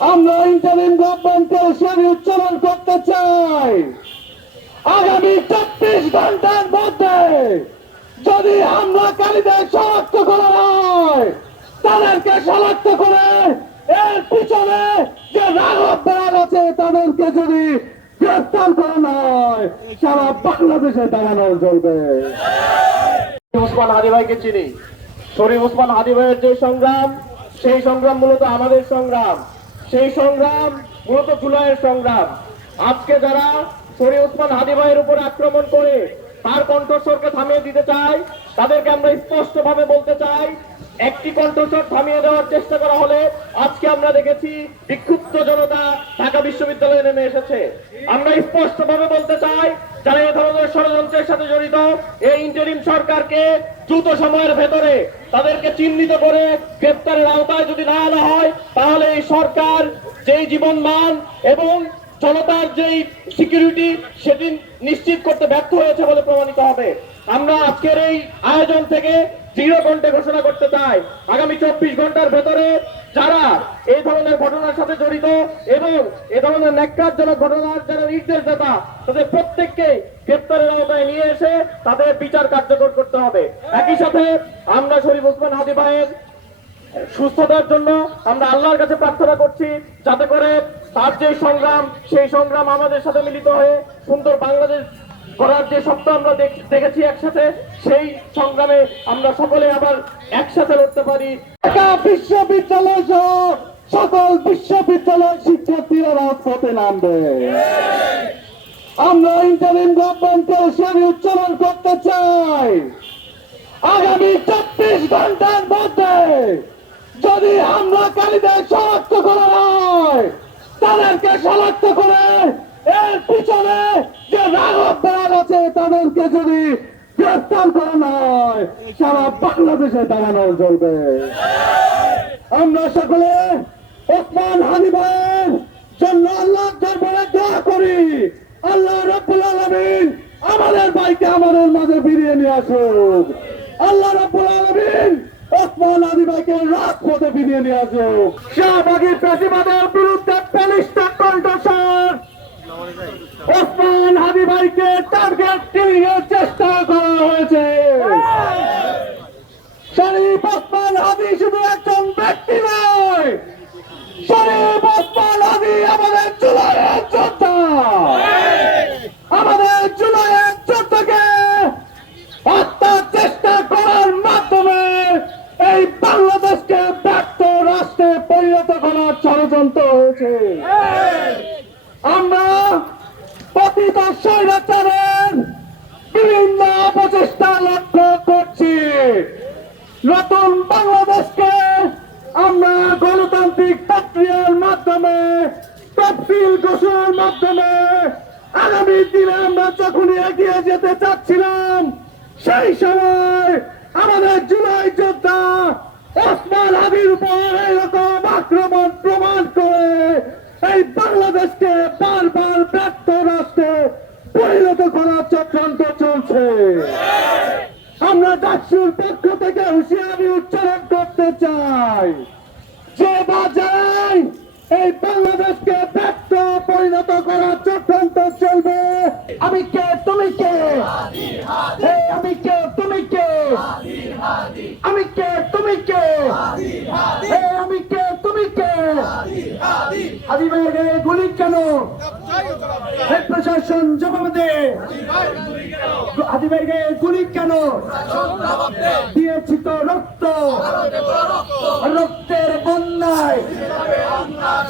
আমরা ইন্টারিম গভর্নমেন্টকে হুঁশিয়ারি উচ্চারণ করতে চাই, আগামী 24 ঘন্টার মধ্যে যদি হামলাকারীদের শনাক্ত করা হয়, তাদেরকে শনাক্ত করে এর পিছনে যে রাঘব বেড়াল আছে তাদেরকে যদি গ্রেফতার করা হয়, সারা বাংলাদেশে দাঁড়ানো চলবে। ওসমান হাদি ভাইকে চিনি। শরীফ ওসমান হাদি ভাইয়ের যে সংগ্রাম, সেই সংগ্রাম মূলত আমাদের সংগ্রাম, সেই সংগ্রাম মূলত জুলাইয়ের সংগ্রাম। আজকে যারা শরীফ ওসমান হাদি ভাইয়ের উপর আক্রমণ করে তার কণ্ঠস্বরকে থামিয়ে দিতে চায়, তাদেরকে আমরা স্পষ্টভাবে বলতে চাই, একটি কণ্ঠস্বর থামিয়ে দেওয়ার চেষ্টা করা হলে আজকে আমরা দেখেছি বিক্ষুব্ধ জনতা ঢাকা বিশ্ববিদ্যালয়ে নেমে এসেছে। আমরা স্পষ্টভাবে বলতে চাই, যারা এ ধরনের ষড়যন্ত্রের সাথে জড়িত, এই ইন্টারিম সরকারকে দ্রুত সময়ের ভেতরে তাদেরকে চিহ্নিত করে গ্রেপ্তারের আওতায় যদি না আনা হয়, তাহলে এই সরকার যেই জীবন মান এবং জনতার যেই সিকিউরিটি সেটি নিশ্চিত করতে ব্যর্থ হয়েছে বলে প্রমাণিত হবে। আমরা আজকের এই আয়োজন থেকে দৃঢ় কণ্ঠে ঘোষণা করতে চাই, আগামী 24 ঘন্টার ভেতরে যারা এই ধরনের ঘটনার সাথে জড়িত এবং এ ধরনের ন্যাক্কারজনক ঘটনার যারা নির্দেশদাতা, তাদের প্রত্যেককে গ্রেপ্তারের আওতায় নিয়ে এসে তাদের বিচার কার্যকর করতে হবে। একই সাথে আমরা শরীফ ওসমান হাদি ভাইয়ের সুস্থতার জন্য আমরা আল্লাহর কাছে প্রার্থনা করছি, যাতে করে তার যে সংগ্রাম, সেই সংগ্রাম আমাদের সাথে মিলিত হয়ে সুন্দর বাংলাদেশ করার যে স্বপ্ন আমরা দেখেছি একসাথে, সেই সংগ্রামে আমরা সকলে আবার একসাথে লড়তে পারি। ঢাকা বিশ্ববিদ্যালয় সহ সকল বিশ্ববিদ্যালয় শিক্ষার্থীরা রাজপথে নামবে। আমরা ইন্টারিম গভর্নমেন্টকে হুঁশিয়ারি উচ্চারণ করতে চাই, আগামী 24 ঘন্টার মধ্যে যদি হামলাকারীদের শনাক্ত করা হয়, তাদেরকে শনাক্ত করে এর পিছনে যে রাঘব বেড়াল আছে তাদেরকে যদি গ্রেফতার করা হয়, সারা বাংলাদেশে দাঁড়ানো চলবে। আমরা সকলে ওসমান হাদি ভাইয়ের জন্য আল্লাহর দরবারে দোয়া করি, আল্লাহ রাব্বুল আলামিন আমাদের ভাইকে আমাদের মাঝে ফিরিয়ে নিয়ে আসুক। আল্লাহ রাব্বুল আলামিন ওসমান হাদি ভাইকে রাজপথে ফিরিয়ে নিয়ে আসুক। শাহবাগী ফ্যাসিবাদের বিরুদ্ধে বলিষ্ঠ কণ্ঠস্বর ওসমান হাদি ভাইকে টার্গেট কিলিং এর চেষ্টা করা হয়েছে। শরীফ ওসমান হাদি শুধু একজন ব্যক্তি নয়, শরীফ ওসমান হাদি আমাদের জুলাইয়ের যোদ্ধা। আমাদের জুলাইয়ের যোদ্ধাকে হত্যার চেষ্টা করার মাধ্যমে এই বাংলাদেশকে ব্যর্থ রাষ্ট্রে পরিণত করার ষড়যন্ত্র হয়েছে। আমরা পতিত স্বৈরাচারের বিভিন্ন অপচেষ্টা লক্ষ্য করছি। নতুন বাংলাদেশকে আমরা গণতান্ত্রিক প্রক্রিয়ার মাধ্যমে, তফসিল ঘোষণার মাধ্যমে আগামী দিনে আমরা যখনই এগিয়ে যেতে চাচ্ছিলাম, সেই সময় আমাদের জুলাই যোদ্ধা ওসমান হাদির উপর এইরকম আক্রমণ প্রমাণ করে এই বাংলাদেশকে বারবার ব্যর্থ রাষ্ট্রে পরিণত করার চক্রান্ত চলছে। আমরা ডাকসুর পক্ষ থেকে হুঁশিয়ারি উচ্চারণ করতে চাই, যে বাজায় এই বাংলাদেশকে ব্যর্থ পরিণত করার চক্রান্ত চলবে। আমি কে, তুমি কে? আমি কে, তুমি কে? আমি কে, তুমি কে? আমি কে, তুমি কে? হাদি ভাইয়ের গায়ে গুলি কেন? প্রশাসন জবাব দে। হাদি ভাইয়ের গায়ে গুলি কেন? দিয়েছি তো রক্ত, রক্তে